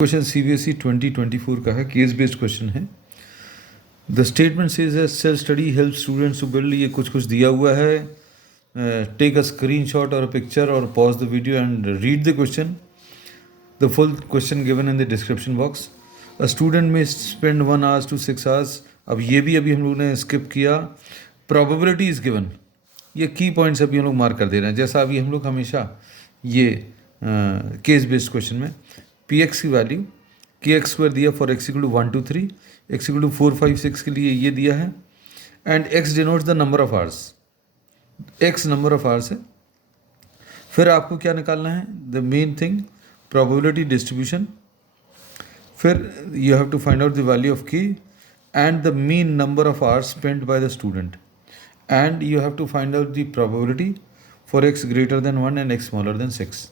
Question CBSE 2024 का है, case based question है। The statement says that self study help students to build, ये कुछ दिया हुआ है। टेक अ स्क्रीनशॉट और पिक्चर और pause the video and read the question. The full question given in the description box. A student may spend 1 hours to 6 hours। अब ये भी अभी हम लोग ने स्किप किया। प्रोबेबिलिटी इज गिवन, ये की पॉइंट्स अभी हम लोग मार्क कर दे रहे हैं, जैसा अभी हम लोग हमेशा ये केस बेस्ड क्वेश्चन में पी एक्स की वैल्यू के एक्स स्क्वायर दिया for X equal to 1 2 3, X equal to 4 5 6 के लिए ये दिया है, and X denotes the number of hours, X number of hours है। फिर आपको क्या निकालना है, the main thing probability distribution. फिर you have to find out the value of K and the mean number of hours spent by the student, and you have to find out the probability for x greater than 1 and x smaller than 6.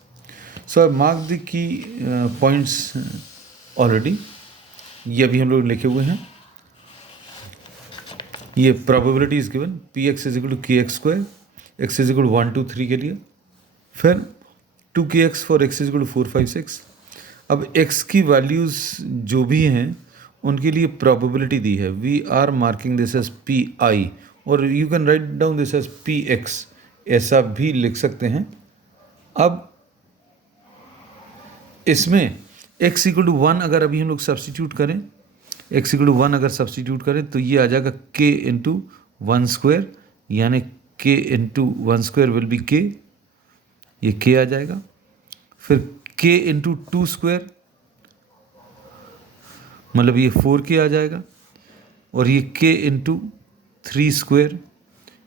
So I marked the key points already. ये अभी हम लोग लिखे हुए हैं। ये probability is given, px is equal to kx square, x is equal to 1 2 3 के लिए, फिर 2kx for x is equal to 4 5 6। अब x की वैल्यूज़ जो भी हैं उनके लिए probability दी है। We are marking this as pi, और you can write down this as P X, ऐसा भी लिख सकते हैं। अब इसमें x इक्वल टू 1 अगर अभी हम लोग सब्सटीट्यूट करें, x इक्वल टू 1 अगर सब्सटीट्यूट करें तो ये आ जाएगा k इंटू 1 स्क्वायर, यानी k into 1 square will be k, ये k आ जाएगा। फिर k इंटू 2 स्क्वायर मतलब ये 4k आ जाएगा, और ये k इंटू 3 स्क्वायर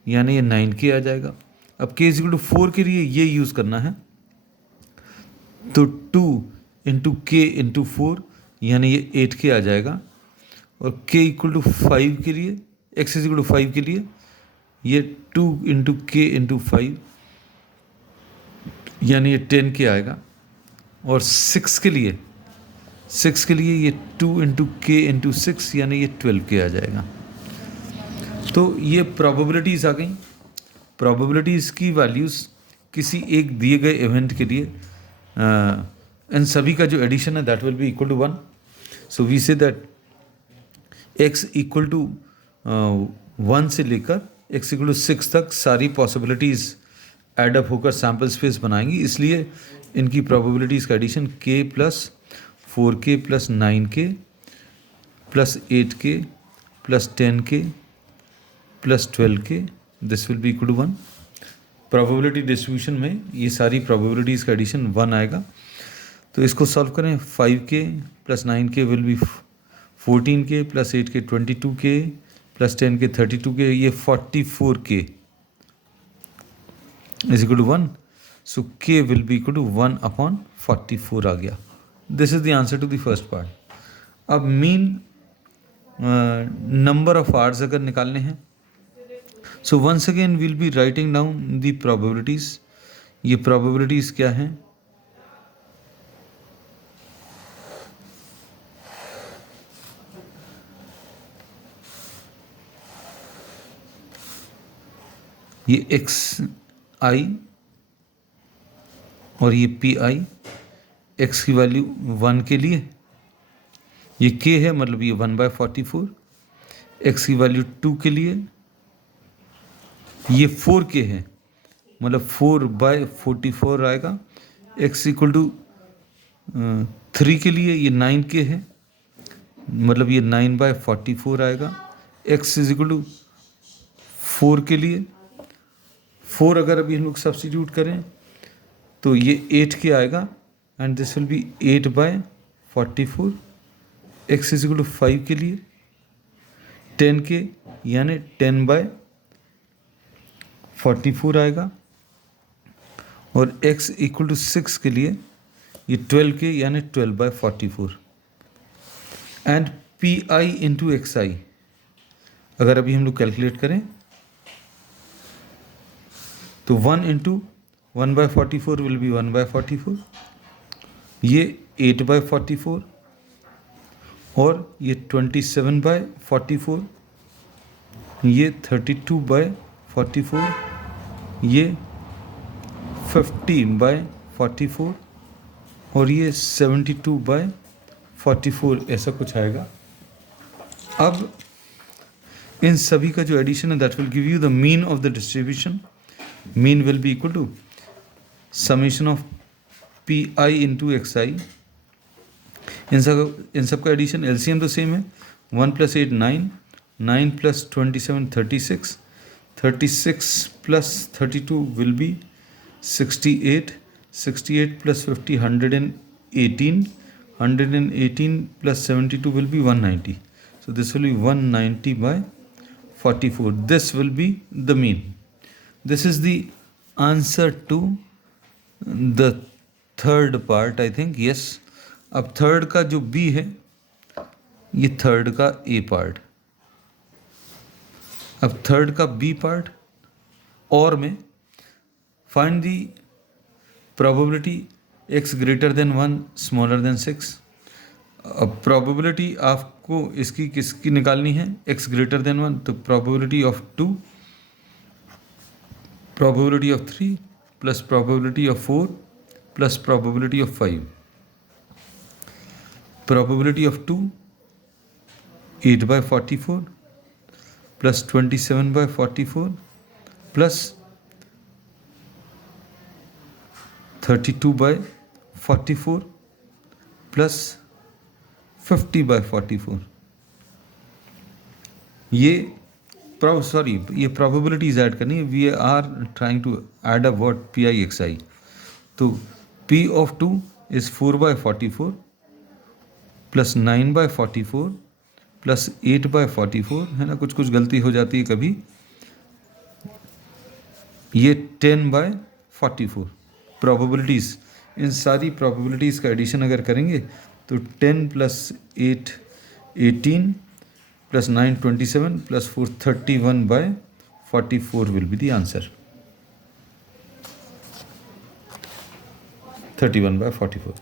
यानी ये 9k आ जाएगा। अब k इक्वल टू 4 के लिए ये यूज़ करना है, तो 2 इंटू के इंटू 4 यानी ये 8k आ जाएगा, और k इक्वल टू 5 के लिए, x इक्वल टू 5 के लिए ये 2 इंटू के इंटू 5 यानी ये 10k आएगा, और 6 के लिए ये 2 इंटू के इंटू 6 यानी ये 12k आ जाएगा। तो ये प्रोबेबिलिटीज़ आ गई। प्रोबेबिलिटीज़ की वैल्यूज़ किसी एक दिए गए इवेंट के लिए इन सभी का जो एडिशन है that will be equal to 1। So we say that x equal to 1 से लेकर x इक्वल टू 6 तक सारी पॉसिबिलिटीज़ एडअप होकर सैम्पल स्पेस बनाएंगी, इसलिए इनकी प्रोबेबिलिटीज़ का addition k plus 4k plus 9k plus 8k plus 10k plus 12k, this will be equal to 1। Probability distribution में ये सारी प्रोबेबिलिटीज़ का एडिशन 1 आएगा। तो इसको सॉल्व करें, 5k plus 9k will be 14k plus 8k 22k plus 10k 32k, ये 44k is equal to 1। So k will be equal to 1/44 आ गया। This is the answer to the first part. अब mean number of hours अगर निकालने हैं, so once again we'll be writing down the probabilities. ये probabilities क्या हैं, ये एक्स आई और ये पी आई। एक्स की वैल्यू 1 के लिए, ये k है मतलब ये 1/44। एक्स की वैल्यू 2 के लिए ये 4k है मतलब 4/44 आएगा। x इक्वल टू 3 के लिए ये 9k है मतलब ये 9/44 आएगा। x इज इक्वल टू 4 के लिए 4 अगर अभी हम लोग सब्सटीट्यूट करें तो ये 8k आएगा, and this will be 8/44। x is equal to 5 के लिए 10k यानी 10/44 आएगा, और x इक्वल टू 6 के लिए ये 12k यानी 12/44। And P I into X I अगर अभी हम लोग कैलकुलेट करें तो 1 इंटू 1/44 विल बी 1/44, ये 8/44, और ये 27/44, ये 32/44, ये 50/44, और ये 72/44। 44 ऐसा कुछ आएगा। अब इन सभी का जो एडिशन है that will give you the mean of the distribution. Mean will be equal to summation of P I into X I. इन सब का एडिशन, एलसीएम तो सेम है, 1 + 8 9, 9 + 27 36, 36 + 32 will be 68, 68 + 50 118, 118 + 72 will be 190. So this will be 190 by 44. This will be the mean. This is the answer to the third part, I think. Yes. अब third का जो B है, ये थर्ड का ए part. अब third का B part और में find the probability x greater than 1 smaller than 6। अब प्रोबेबिलिटी आपको इसकी किसकी निकालनी है, x ग्रेटर देन 1, तो probability of 2, probability of 3 plus probability of 4 plus probability of 5। Probability of 2, 8 by 44 plus 27 by 44 plus 32 by 44 plus 50 by 44। ये probabilities add करनी है। We are trying to add a word P I X I. तो P of 2 is 4 by 44 plus 9 by 44 plus 8 by 44, है ना, कुछ कुछ गलती हो जाती है कभी। ये 10 by 44 प्रोबेबिलिटीज़, इन सारी प्रोबेबिलिटीज़ का एडिशन अगर करेंगे तो 10 + 8 18 + 9 27 + 4 31 by 44 will be the answer। 31 by 44।